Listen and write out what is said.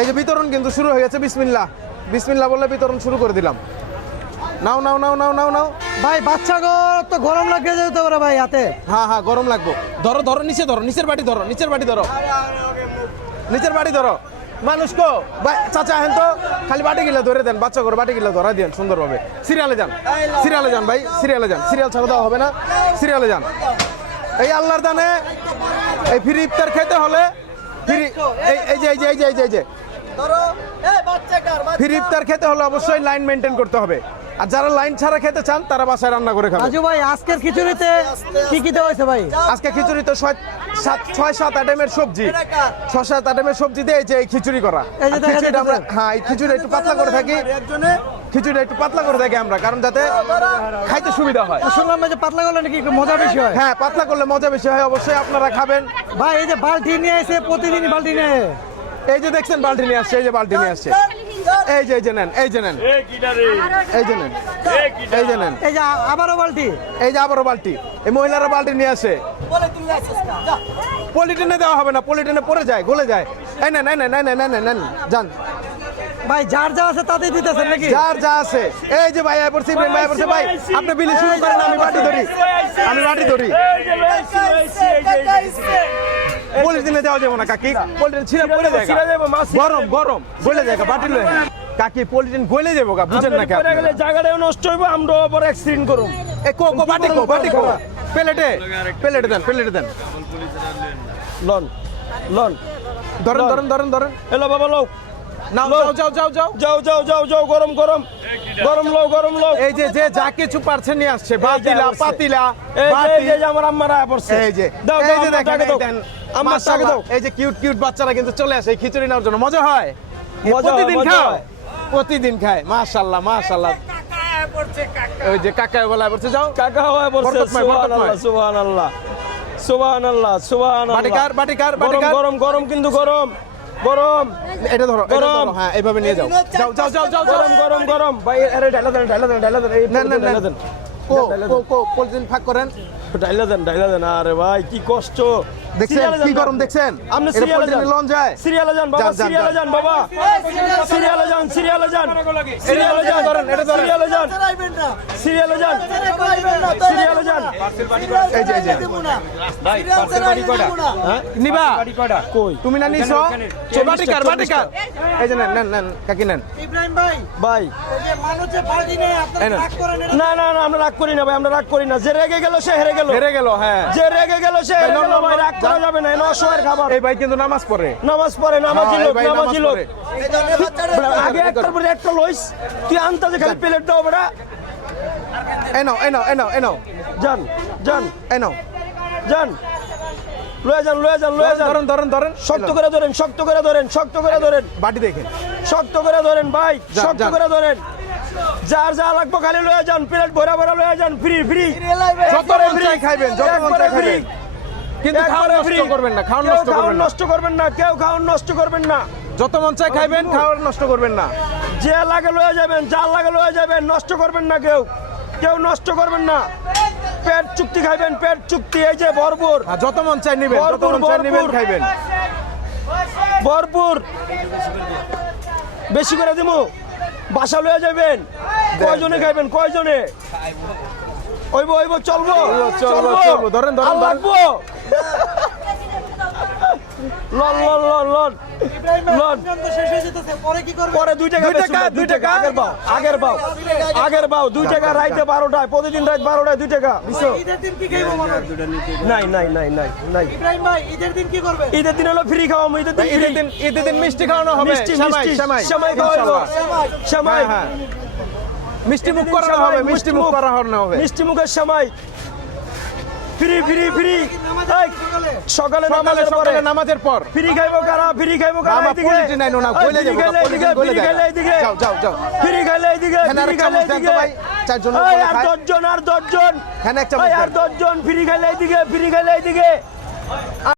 এই যে বিতরণ কিন্তু শুরু হয়ে গেছে। বিসমিল্লাহ বিসমিল্লাহ বলে বিতরণ শুরু করে দিলাম। নাও নাও নাও নাও নাও নাও ভাই বাচ্চা তো গরম লাগে যেতে পারে ভাই হাতে। হ্যাঁ হ্যাঁ গরম লাগবো। ধরো ধরো নিচে ধরো, নিচের বাটি ধরো, নিচের বাটি ধরো, নিচের বাটি ধরো। মানুষ কো ভাই চাচা হেন তো খালি বাটি গিলা ধরে দেন, বাচ্চা করে বাটি গিলা ধরা দেন সুন্দরভাবে। সিরিয়ালে যান, সিরিয়ালে যান ভাই, সিরিয়ালে যান। সিরিয়াল ছাড়া দেওয়া হবে না, সিরিয়ালে যান। এই আল্লাহর দানে এই ফ্রি ইফতার খেতে হলে ফ্রি এই যে এই যে এই যে এই যে এই যে ফ্রি ইফতার খেতে হলে অবশ্যই লাইন মেনটেন করতে হবে। আর যারা লাইন ছাড়া খেতে চান তারা বাসায় রান্না করে খাবেন। রাজু ভাই আজকের খিচুড়িতে কি কি দেওয়া হয়েছে ভাই? আজকে খিচুড়িতে 6-7 আইটেমের সবজি, 6-7 আইটেমের সবজি দিয়ে এই যে এই খিচুড়ি করা। এই যে দেখা খিচুড়িটা আমরা যাচ্ছে। হ্যাঁ এই খিচুড়ি একটু পাতলা করে থাকি, খিচুড়িটা একটু পাতলা করে থাকি আমরা, কারণ যাতে খাইতে সুবিধা হয়। শুনলাম যে পাতলা করলে নাকি একটু মজা বেশি হয়। হ্যাঁ পাতলা করলে মজা বেশি হয়, অবশ্যই আপনারা খাবেন। ভাই এই যে বালতি নিয়ে এসে প্রতিদিন বালতি নিয়ে, এই যে দেখছেন বালতি নিয়ে আসছে, এই যে বালতি নিয়ে আসছে, এই যে নেন, এই যে নেন, এই যে নেন, এই যে নেন, এই যে আবারও বালতি, এই যে আবারও বালতি। এই মহিলারা বালতি নিয়ে আসে। পলিটিনে দেওয়া হবে না, পলিটিনে পড়ে যায়, গলে যায়। এই নেন নেন নেন নেন নেন নেন যান ভাই যার যা আছে তাতেই দিতেছেন নাকি? যার যা আছে। এই যে ভাই পড়ছি, ভাই পড়ছে, ভাই আপনি বিলি শুরু করেন, আমি বাটি ধরি, আমি বাটি ধরি। পলিটিনে দেওয়া যাবে না কাকি, পলিটিন ছিঁড়ে পড়ে যায়, গরম গরম গলে যায়, বাটি লয়ে কাকি পলিটিন গলে যাবো গা, বুঝেন না কি? জায়গাটাও নষ্ট হইবো, আমরা পর অ্যাক্সিডেন্ট করুম। এ কো কো বাটি কো, বাটি কো, প্লেটে প্লেটে দেন, প্লেটে দেন। লন লন ধরেন ধরেন ধরেন ধরেন। এলো বাবা লোক, নাও যাও যাও যাও যাও যাও যাও যাও যাও, গরম গরম গরম লোক, গরম লোক। এই যে যে যা কিছু পারছে নিয়ে আসছে, পাতিলা পাতিলা এই যে আমার আম্মারা পড়ছে, এই যে দাও এই যে দাও, দেখেন, টাকা দাও, দেন আমার টাকা দাও। এই যে কিউট কিউট বাচ্চারা কিন্তু চলে আসে এই খিচুড়ি নেওয়ার জন্য। মজা হয়, মজা হয়, প্রতিদিন মজা খাও, হয়। প্রতিদিন খায়। মাশাআল্লাহ মাশাআল্লাহ। ওই যে কাকা বলা পড়ছে, যাও কাকা হয় পড়ছে। বরকতময়, বরকতময়। সুবহানাল্লাহ সুবহানাল্লাহ সুবহানাল্লাহ। বাটিকার বাটিকার গরম বাটিকার গরম গরম, কিন্তু গরম গরম এটা ধরো, এটা গরম। ধরো, হ্যাঁ এইভাবে নিয়ে যাও, যাও যাও যাও যাও গরম গরম গরম। ভাই আরে ডাইলা দেন, ডাইলা দেন, ডাইলা দেন, এই নেন নেন ডাইলা নেন। দেন, কো কো কো পলিথিন ফাঁক করেন। ডাইলা দেন, ডাইলা দেন। আরে ভাই কি কষ্ট। দেখছেন সিরিয়ালে কি যান, গরম দেখছেন? আপনি এটা সিরিয়ালে পলিথিনে যান, লন যায়। সিরিয়ালে যান বাবা, যান, যান, সিরিয়ালে যান। যান বাবা, সিরিয়ালে যান, সিরিয়ালে যান, সিরিয়ালে যান, ধরেন, এটা ধরেন। সিরিয়ালে যান, সিরিয়ালে যান, সিরিয়ালে যান। এই যে এই যে হ্যাঁ নিবা কই তুমি না নিছো? বাটিকার বাটিকার। এই যে নেন নেন নেন কাকি নেন। ইব্রাহিম ভাই ভাই ওই যে মানুষ যে বালতি নিয়ে এই আপনারা না। রাগ করেন, এটা না না না, আমরা রাগ করি না ভাই, আমরা রাগ করি না। যে রেগে গেল সে হেরে গেল, হেরে গেল। হ্যাঁ যে রেগে গেল সে হেরে গেল ভাই, রাগ করা যাবে না। এনে অসহায়ের খাবার। এই ভাই কিন্তু নামাজ পড়ে। নামাজ পড়ে, নামাজি হ্যাঁ, লোক, এই ভাই নামাজ নামাজি লোক। পড়ে। আগে একটার পরে একটা লইস, তুই আনতাজে খালি প্লেট দাও বেটা। এই নাও এই নাও এই নাও এই নাও যান যান এই নাও। যান, লয়ে যান, লয়ে যান, লয়ে যান। ধরেন ধরেন ধরেন। শক্ত করে ধরেন, শক্ত করে ধরেন, শক্ত করে ধরেন, বাটি দেখেন। শক্ত করে ধরেন ভাই, যান, শক্ত যান। করে ধরেন। যার যা লাগবে খালি লয়ে যান, প্লেট ভরা ভরা লয়ে যান, ফ্রি ফ্রি। যত মন চাই খাইবেন, যত মন চাই খাইবেন, কিন্তু খাওয়ার নষ্ট করবেন না, খাওয়ার নষ্ট করবেন না। নষ্ট করবেন না, কেউ খাওয়ার নষ্ট করবেন না। যত মন চাই খাইবেন, খাওয়ার নষ্ট করবেন না। যে লাগে লয়ে যাবেন, যার লাগে লয়ে যাবেন, নষ্ট করবেন না কেউ, কেউ নষ্ট করবেন না। পেট চুক্তি খাইবেন, পেট চুক্তি। এই যে ভরপুর, আর যত মন চাই নিবেন, যত ভরপুর, মন চাই নিবেন ভরপুর। খাইবেন। ভরপুর বেশি করে দিমু, বাসা লয়ে যাবেন। কয়জনে খাইবেন, কয়জনে? ওইব ওইব, চলবো চলবো, চলবো। ধরেন, ধরেন, আর ধরেন। লাগবো। Loan loan loan loan Ibrahim ভাই লন। রমজান তো শেষ হয়ে যেতেছে, পরে কি করবেন? পরে 2 টাকা, 2 টাকা, 2 টাকা। আগের বাও, আগের বাও, আগের বাও 2 টাকা। রাইতে 12টায়, প্রতিদিন রাত 12টায় 2 টাকা। বুঝছো? ঈদের দিন কি খাইবো মানুষ? নাই নাই নাই নাই নাই। ইব্রাহিম ভাই ঈদের দিন কি করবেন? ঈদের দিন হলো ফ্রি খাওয়াবো, ঈদের দিন ঈদের দিন, ঈদের দিন মিষ্টি খাওয়ানো হবে। মিষ্টি, সেমাই, মিষ্টি, সেমাই, সেমাই খাওয়াবো, ইনশাআল্লাহ। সেমাই। হ্যাঁ, হ্যাঁ। মিষ্টি মুখ করানো হবে, মিষ্টি মুখ করানো হবে। মিষ্টি মুখের সেমাই ফ্রি ফ্রি ফ্রি। সকালে নামাজের পরে, সকালে নামাজের পর। ফ্রি খাইবো কারা, ফ্রি খাইবো কারা? আমার এইদিকে। পলিটি নাই না, গলে ফ্রি যাবো, খাইলে এইদিকে, গলে ফ্রি খাইলে যাবো। এইদিকে। যাও যাও যাও। ফ্রি খাইলে এইদিকে, হ্যাঁ, আর ফ্রি এক খাইলে চামচ দেন তো এইদিকে। ভাই, 4 জন এই, করে আর খায়। 10 জন, আর 10 জন। হ্যাঁ, এক চামচ এই, আর দেন। 10 জন, ফ্রি খাইলে এইদিকে, ফ্রি খাইলে এইদিকে।